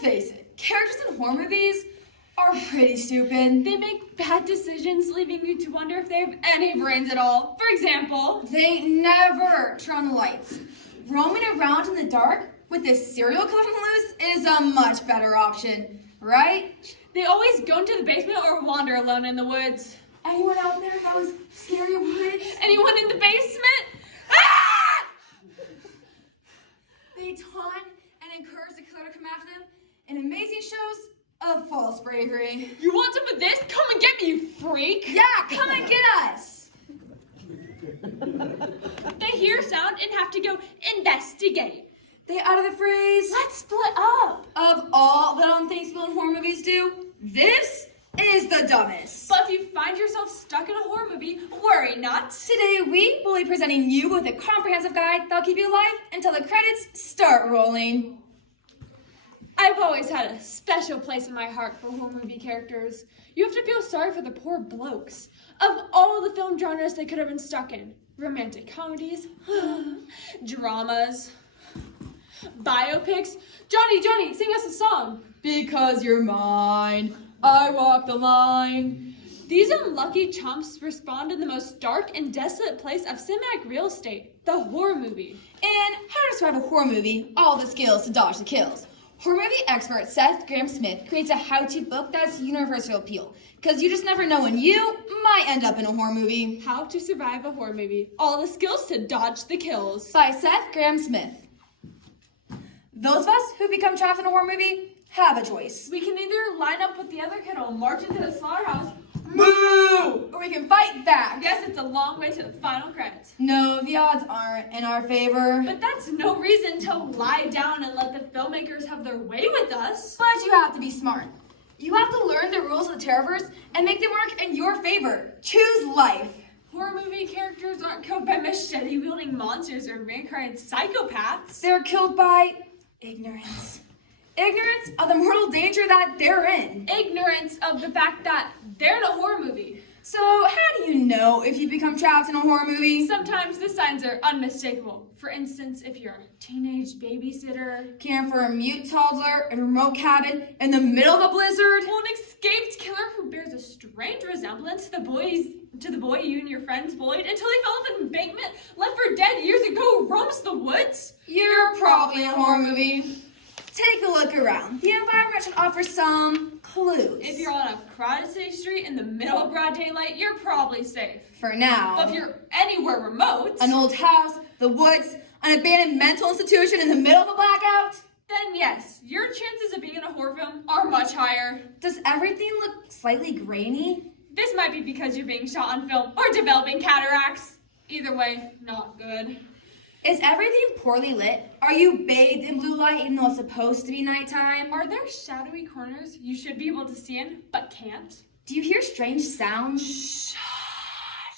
face it, characters in horror movies are pretty stupid. They make bad decisions, leaving you to wonder if they have any brains at all. For example, they never turn on the lights. Roaming around in the dark with a serial killer loose is a much better option, right? They always go into the basement or wander alone in the woods. Anyone out there in those scary woods? Anyone in the basement? Ah! They taunt and encourage the killer to come after them in amazing shows of false bravery. You want some of this? Come and get me, you freak! Yeah, come and get us! They hear sound and have to go investigate. They utter the phrase, Let's split up. of all the dumb things people in horror movies do, this is the dumbest. But if you find yourself stuck in a horror movie, worry not. Today we will be presenting you with a comprehensive guide that'll keep you alive until the credits start rolling. I've always had a special place in my heart for horror movie characters. You have to feel sorry for the poor blokes. Of all the film genres they could have been stuck in, romantic comedies, dramas, biopics. Johnny, sing us a song. Because you're mine, I walk the line. These unlucky chumps respond in the most dark and desolate place of cinematic real estate, the horror movie. And how to survive a horror movie, all the skills to dodge the kills. Horror movie expert Seth Graham-Smith creates a how-to book that's universal appeal, because you just never know when you might end up in a horror movie. How to survive a horror movie, all the skills to dodge the kills. By Seth Graham-Smith. Those of us who become trapped in a horror movie have a choice. We can either line up with the other kid or march into the slaughterhouse, Moo! Or we can fight back. Yes, it's a long way to the final credits. No, the odds aren't in our favor. But that's no reason to lie down and let the filmmakers have their way with us. But you have to be smart. You have to learn the rules of the Terrorverse and make them work in your favor. Choose life. Horror movie characters aren't killed by machete-wielding monsters or reincarnated psychopaths. They're killed by ignorance. Ignorance of the mortal danger that they're in. Ignorance of the fact that they're in a horror movie. So how do you know if you become trapped in a horror movie? Sometimes the signs are unmistakable. For instance, if you're a teenage babysitter, caring for a mute toddler in a remote cabin in the middle of a blizzard. well, an escaped killer who bears a strange resemblance to the boy you and your friends bullied until he fell off an embankment, left for dead years ago, roams the woods. You're probably in a horror movie. Take a look around. The environment should offer some clues. If you're on a crowded city street in the middle of broad daylight, you're probably safe. For now. But if you're anywhere remote, An old house, the woods, an abandoned mental institution in the middle of a blackout. then yes, your chances of being in a horror film are much higher. Does everything look slightly grainy? This might be because you're being shot on film or developing cataracts. Either way, not good. Is everything poorly lit? Are you bathed in blue light even though it's supposed to be nighttime? Are there shadowy corners you should be able to see in, but can't? Do you hear strange sounds?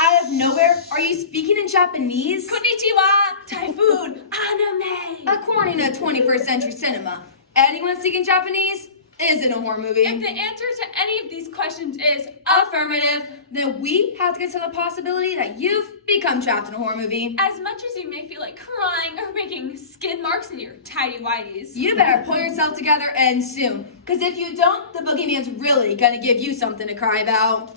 Out of nowhere, are you speaking in Japanese? Konnichiwa! Typhoon! Anime! According to 21st century cinema, anyone speaking Japanese is in a horror movie. If the answer to any of these questions is Affirmative, then we have to consider the possibility that you've become trapped in a horror movie. as much as you may feel like crying or making skid marks in your tidy whities, You better pull yourself together and soon, because if you don't, the boogeyman's really gonna give you something to cry about.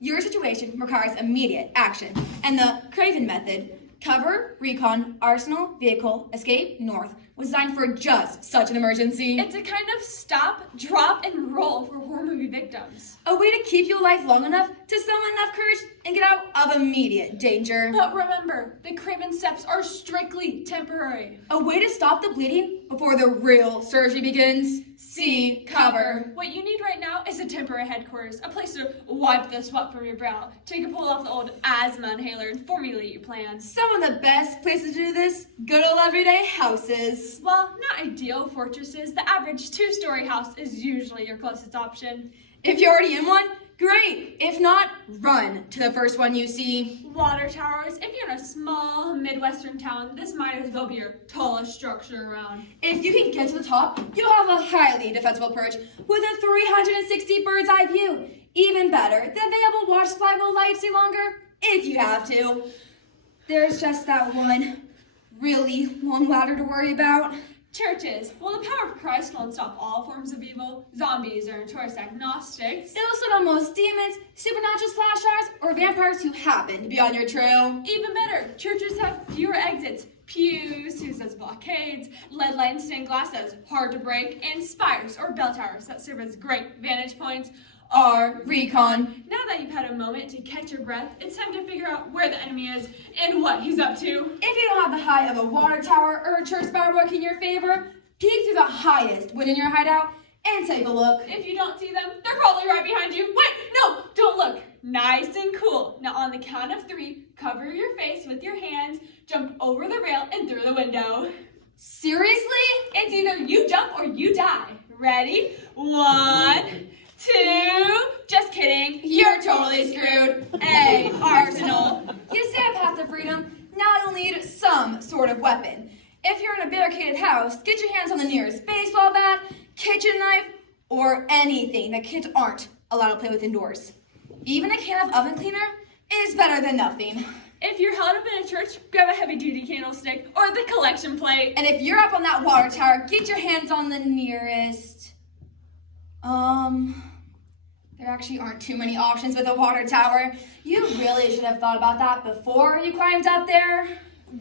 Your situation requires immediate action, and the Craven method, cover, recon, arsenal, vehicle, escape, north, was designed for just such an emergency. it's a kind of stop, drop, and roll for horror movie victims. A way to keep you alive long enough to summon enough courage and get out of immediate danger. But remember, the Craven steps are strictly temporary. A way to stop the bleeding before the real surgery begins. See cover. What you need right now is a temporary headquarters, a place to wipe the sweat from your brow, take a pull off the old asthma inhaler, and formulate your plans. Some of the best places to do this, good old everyday houses. While not ideal fortresses, the average 2-story house is usually your closest option. If you're already in one, great. If not, run to the first one you see. Water towers, if you're in a small Midwestern town, this might as well be your tallest structure around. If you can get to the top, you'll have a highly defensible perch with a 360 bird's eye view. Even better, they'll be able to watch survival lights see longer if you have to. There's just that one really long ladder to worry about. Churches. Well, the power of Christ won't stop all forms of evil. Zombies are notorious agnostics. It'll stop most demons, supernatural slashers, or vampires who happen to be on your trail. Even better, churches have fewer exits. Pews used as blockades, lead line stained glass that is hard to break, and spires or bell towers that serve as great vantage points. Our recon. Now that you've had a moment to catch your breath, it's time to figure out where the enemy is and what he's up to. If you don't have the height of a water tower or a church spire working in your favor, peek through the highest within your hideout and take a look. If you don't see them, they're probably right behind you. Wait, no, don't look. Nice and cool. Now on the count of 3, cover your face with your hands, jump over the rail and through the window. Seriously? It's either you jump or you die. Ready? 1, 2, just kidding. You're totally screwed. A, arsenal. You say a path to freedom, now you'll need some sort of weapon. If you're in a barricaded house, get your hands on the nearest baseball bat, kitchen knife, or anything that kids aren't allowed to play with indoors. Even a can of oven cleaner is better than nothing. If you're held up in a church, grab a heavy-duty candlestick or the collection plate. And if you're up on that water tower, get your hands on the nearest... There actually aren't too many options with a water tower. You really should have thought about that before you climbed up there.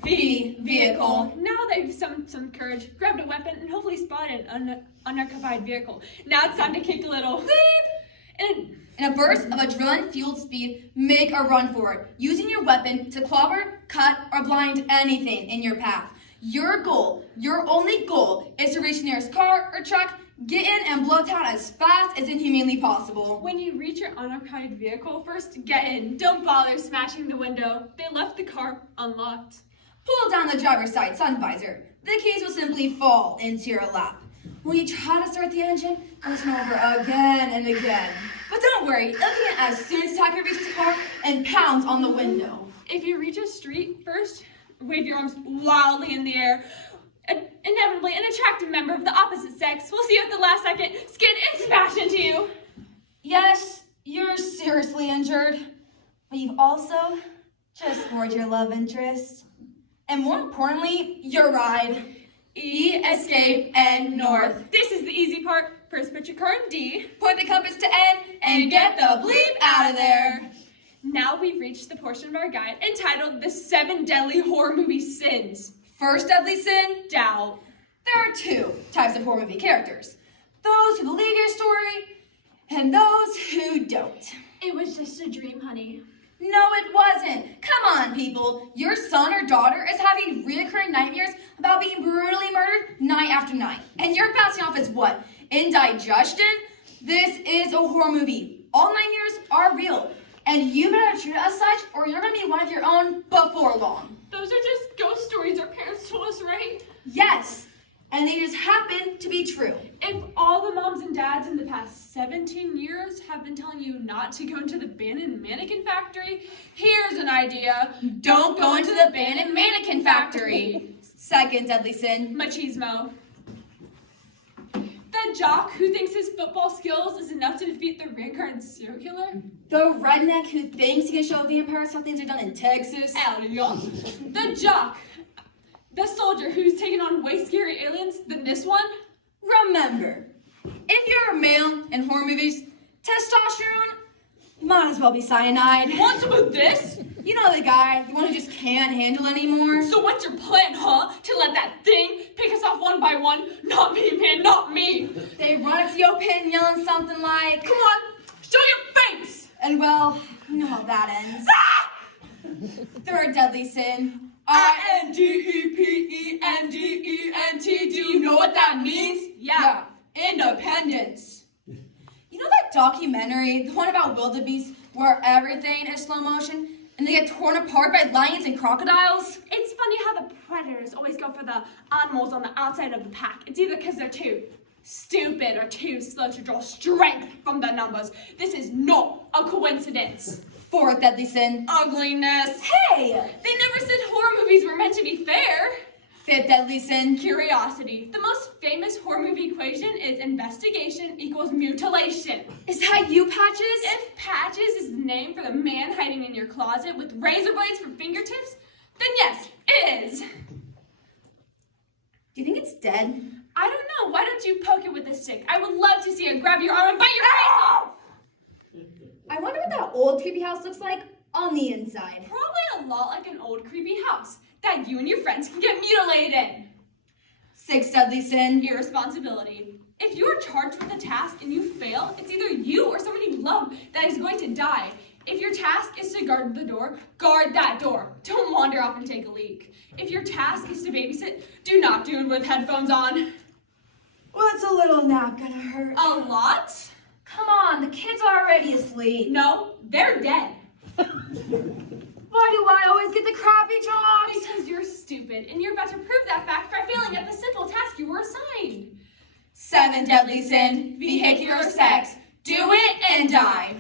Vehicle. Now that you've summoned some courage, grabbed a weapon, and hopefully spotted an unoccupied vehicle. Now it's time to kick a little beep. In a burst of adrenaline-fueled speed, make a run for it, using your weapon to clobber, cut, or blind anything in your path. Your goal, your only goal, is to reach the nearest car or truck, get in and blow town as fast as inhumanly possible. When you reach your unoccupied vehicle, first get in. Don't bother smashing the window. They left the car unlocked. Pull down the driver's side sun visor. The keys will simply fall into your lap. When you try to start the engine, go over again and again. But don't worry, it'll begin as soon as the attacker reaches the car and pounds on the window. If you reach a street, first wave your arms wildly in the air. Inevitably, an attractive member of the opposite sex will see you at the last second, skid and smash into you. Yes, you're seriously injured, but you've also just scored your love interest. And more importantly, your ride. E, escape, and north. This is the easy part. First put your car in D. Point the compass to N and get the bleep out of there. Now we've reached the portion of our guide entitled The 7 Deadly Horror Movie Sins. First deadly sin, Doubt. There are 2 types of horror movie characters. Those who believe your story, and those who don't. It was just a dream, honey. No, it wasn't. Come on, people. Your son or daughter is having recurring nightmares about being brutally murdered night after night. And you're passing off as what? Indigestion? This is a horror movie. All nightmares are real. And you better treat it as such, or you're going to be one of your own before long. Those are just ghost stories our parents told us, right? Yes. And they just happen to be true. If all the moms and dads in the past 17 years have been telling you not to go into the abandoned mannequin factory, here's an idea. Don't go into the abandoned mannequin factory. Second deadly sin. Machismo. The jock who thinks his football skills is enough to defeat the reincarnated serial killer. The redneck who thinks he can show vampires how things are done in Texas. The jock. The soldier who's taken on way scary aliens than this one. Remember, if you're a male in horror movies, testosterone might as well be cyanide. Want some of this? You know the guy, the one who just can't handle anymore. So what's your plan, huh? To let that thing pick us off one by one? Not me, man, not me. They run up to your pin yelling something like, "Come on, show your face!" And well, you know how that ends. Ah! Third deadly sin. INDEPENDENT. Do you know what that means? Yeah. Independence. You know that documentary, the one about wildebeest, where everything is slow motion and they get torn apart by lions and crocodiles? It's funny how the predators always go for the animals on the outside of the pack. It's either because they're too stupid or too slow to draw strength from the numbers. This is not a coincidence. Fourth deadly sin. Ugliness. Hey! They never said horror movies were meant to be fair. Fifth deadly sin. Curiosity. The most famous horror movie equation is investigation equals mutilation. Is that you, Patches? If Patches is the name for the man hiding in your closet with razor blades for fingertips, then yes, it is. Do you think it's dead? dead. I don't know. Why don't you poke it with a stick? I would love to see it grab your arm and bite your face off. I wonder what that old creepy house looks like on the inside. Probably a lot like an old creepy house that you and your friends can get mutilated in. 6 deadly sin. Irresponsibility. If you are charged with a task and you fail, it's either you or someone you love that is going to die. If your task is to guard the door, guard that door. Don't wander off and take a leak. If your task is to babysit, do not do it with headphones on. What's a little nap gonna hurt? A lot? Come on, the kids are already asleep. No, they're dead. Why do I always get the crappy jobs? Because you're stupid, and you're about to prove that fact by failing at the simple task you were assigned. 7 deadly sin, vehicular sex. Do it and die.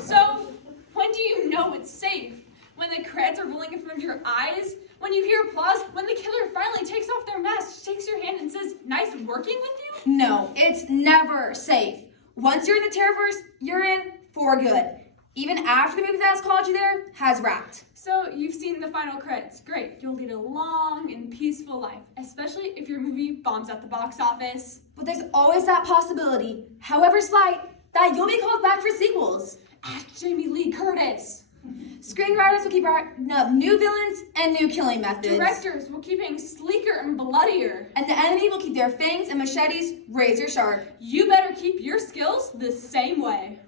So, when do you know it's safe? When the creds are rolling in front of your eyes? When you hear applause? When the killer finally takes off their mask, shakes your hand, and says, "Nice working with you"? No, it's never safe. Once you're in the Terrorverse, you're in for good. Even after the movie that has called you there has wrapped. So, you've seen the final credits. Great. You'll lead a long and peaceful life, especially if your movie bombs at the box office. But there's always that possibility, however slight, that you'll be called back for sequels. Ask Jamie Lee Curtis. Screenwriters will keep writing up new villains and new killing methods. Directors will keep getting sleeker and bloodier. And the enemy will keep their fangs and machetes razor sharp. You better keep your skills the same way.